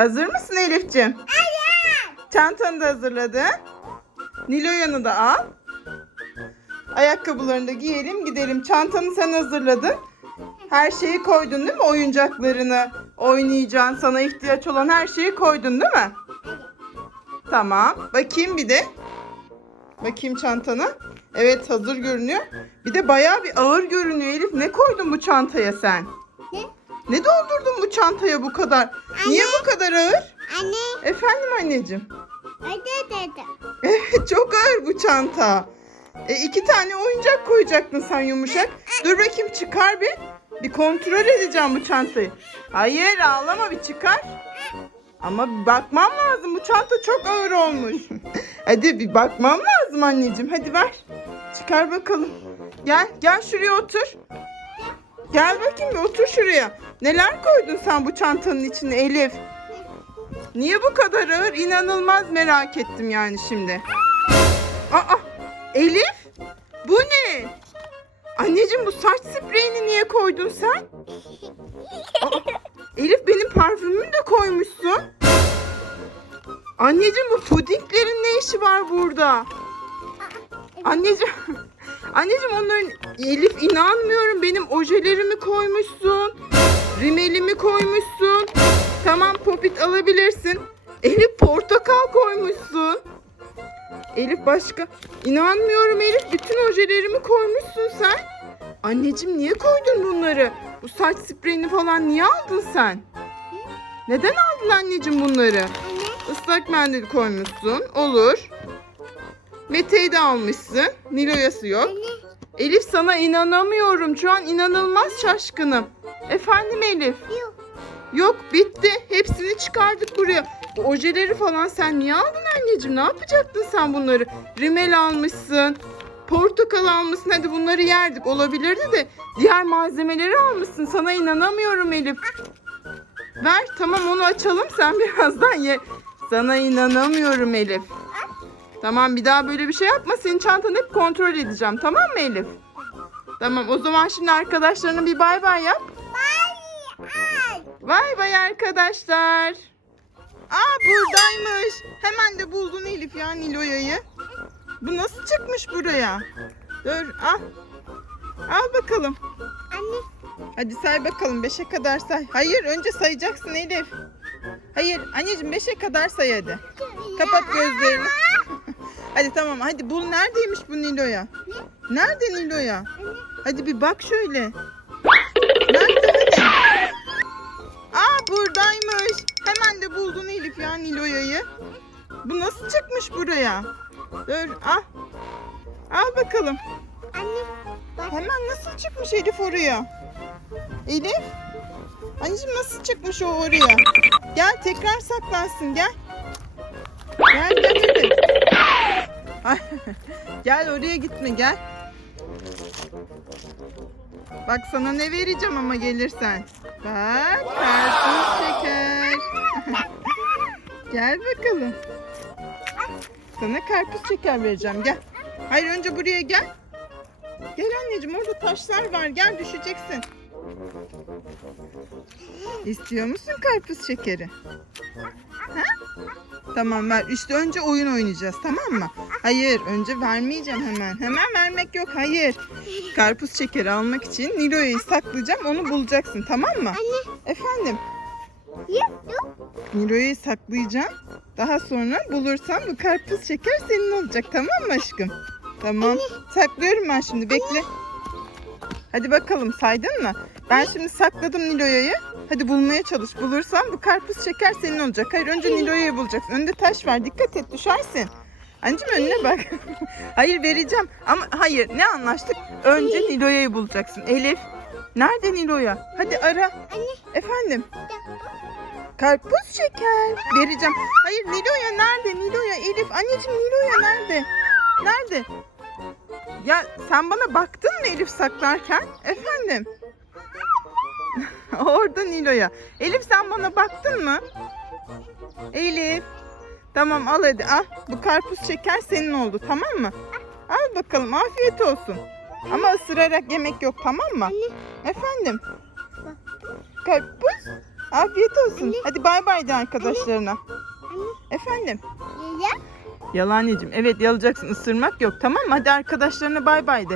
Hazır mısın Elif'ciğim? Evet. Çantanı da hazırladın. Nilo'yanı da al. Ayakkabılarını da giyelim gidelim. Çantanı sen hazırladın. Her şeyi koydun değil mi? Oyuncaklarını, oynayacağın, sana ihtiyaç olan her şeyi koydun değil mi? Tamam. Bakayım bir de. Bakayım çantana. Evet hazır görünüyor. Bir de bayağı bir ağır görünüyor Elif. Ne koydun bu çantaya sen? Ne? Ne doldurdun bu çantaya bu kadar? Niye bu kadar ağır? Anne. Efendim anneciğim. Öde dedi. Evet çok ağır bu çanta. E, iki tane oyuncak koyacaktın sen yumuşak. Dur bakayım çıkar bir. Bir kontrol edeceğim bu çantayı. Hayır ağlama bir çıkar. Ama bir bakmam lazım. Bu çanta çok ağır olmuş. Hadi bir bakmam lazım anneciğim. Hadi ver. Çıkar bakalım. Gel gel şuraya otur. Gel bakayım bir otur şuraya. Neler koydun sen bu çantanın içine Elif? Niye bu kadar ağır? İnanılmaz merak ettim yani şimdi. Aa, Elif? Bu ne? Anneciğim bu saç spreyini niye koydun sen? Aa, Elif benim parfümümü de koymuşsun. Anneciğim bu pudinglerin ne işi var burada? Anneciğim, anneciğim onların Elif inanmıyorum benim ojelerimi koymuşsun. Rimelimi koymuşsun. Tamam popit alabilirsin. Elif portakal koymuşsun. Elif başka. İnanmıyorum Elif bütün ojelerimi koymuşsun sen. Anneciğim niye koydun bunları? Bu saç spreyini falan niye aldın sen? Neden aldın anneciğim bunları? Islak mendil koymuşsun. Olur. Mete'yi de almışsın. Niloyası yok. Elif sana inanamıyorum. Şu an inanılmaz şaşkınım. Efendim Elif? Yok. Yok bitti. Hepsini çıkardık buraya. Bu ojeleri falan sen niye aldın anneciğim? Ne yapacaktın sen bunları? Rimel almışsın. Portakal almışsın. Hadi bunları yerdik. Olabilirdi de diğer malzemeleri almışsın. Sana inanamıyorum Elif. Ver tamam onu açalım sen birazdan ye. Sana inanamıyorum Elif. Tamam bir daha böyle bir şey yapma. Senin çantanı hep kontrol edeceğim. Tamam mı Elif? Tamam o zaman şimdi arkadaşlarına bir bay bay yap. Ay. Vay vay arkadaşlar. Aa buradaymış. Hemen de buldun Elif ya Niloya'yı. Bu nasıl çıkmış buraya? Dur al. Al bakalım. Anne. Hadi say bakalım. Beşe kadar say. Hayır önce sayacaksın Elif. Hayır anneciğim beşe kadar say hadi. Kapat gözlerini. hadi tamam hadi bul neredeymiş bu Nilo'ya? Nerede Nilo'ya? Hadi bir bak şöyle. Nerede Hemen de buldun Elif ya Nilo'ya'yı. Bu nasıl çıkmış buraya? Dur al. Al bakalım. Anne. Bak. Hemen nasıl çıkmış Elif oraya? Elif? Anneciğim nasıl çıkmış o oraya? Gel tekrar saklansın gel. Gel gel. Ay, gel oraya gitme gel. Bak sana ne vereceğim ama gelirsen. Bak karpuz şeker. gel bakalım. Sana karpuz şeker vereceğim gel. Hayır önce buraya gel. Gel anneciğim orada taşlar var gel düşeceksin. İstiyor musun karpuz şekeri? Ha? Tamam ver. İşte önce oyun oynayacağız tamam mı? Hayır önce vermeyeceğim hemen. Hemen vermek yok hayır. Karpuz şekeri almak için Nilo'yu saklayacağım onu bulacaksın tamam mı? Anne. Efendim. Nilo'yu saklayacağım. Daha sonra bulursam bu karpuz şeker senin olacak tamam mı aşkım? Tamam. Saklıyorum ben şimdi bekle. Hadi bakalım saydın mı? Ben şimdi sakladım Nilo'yu. Hadi bulmaya çalış. Bulursam bu karpuz şeker senin olacak. Hayır önce Nilo'yu bulacaksın. Önünde taş var. Dikkat et düşersin. Anneciğim önüne bak. hayır vereceğim. Ama hayır ne anlaştık? Önce Nilo'yu bulacaksın. Elif. Nerede Nilo'ya? Hadi ara. Anne. Efendim. Karpuz şeker. Vereceğim. Hayır Nilo'ya nerede? Nilo'ya Elif. Anneciğim Nilo'ya nerede? Nerede? Ya sen bana baktın mı Elif saklarken? Efendim? Orada Nilo'ya. Elif sen bana baktın mı? Elif. Tamam al hadi al. Bu karpuz şeker senin oldu tamam mı? Al bakalım afiyet olsun. Ama ısırarak yemek yok tamam mı? Anne. Efendim? Karpuz Afiyet olsun. Hadi bay bay de arkadaşlarına. Anne. Efendim. Ya. Yalan anneciğim. Evet yalacaksın. Isırmak yok tamam mı? Hadi arkadaşlarına bay bay de.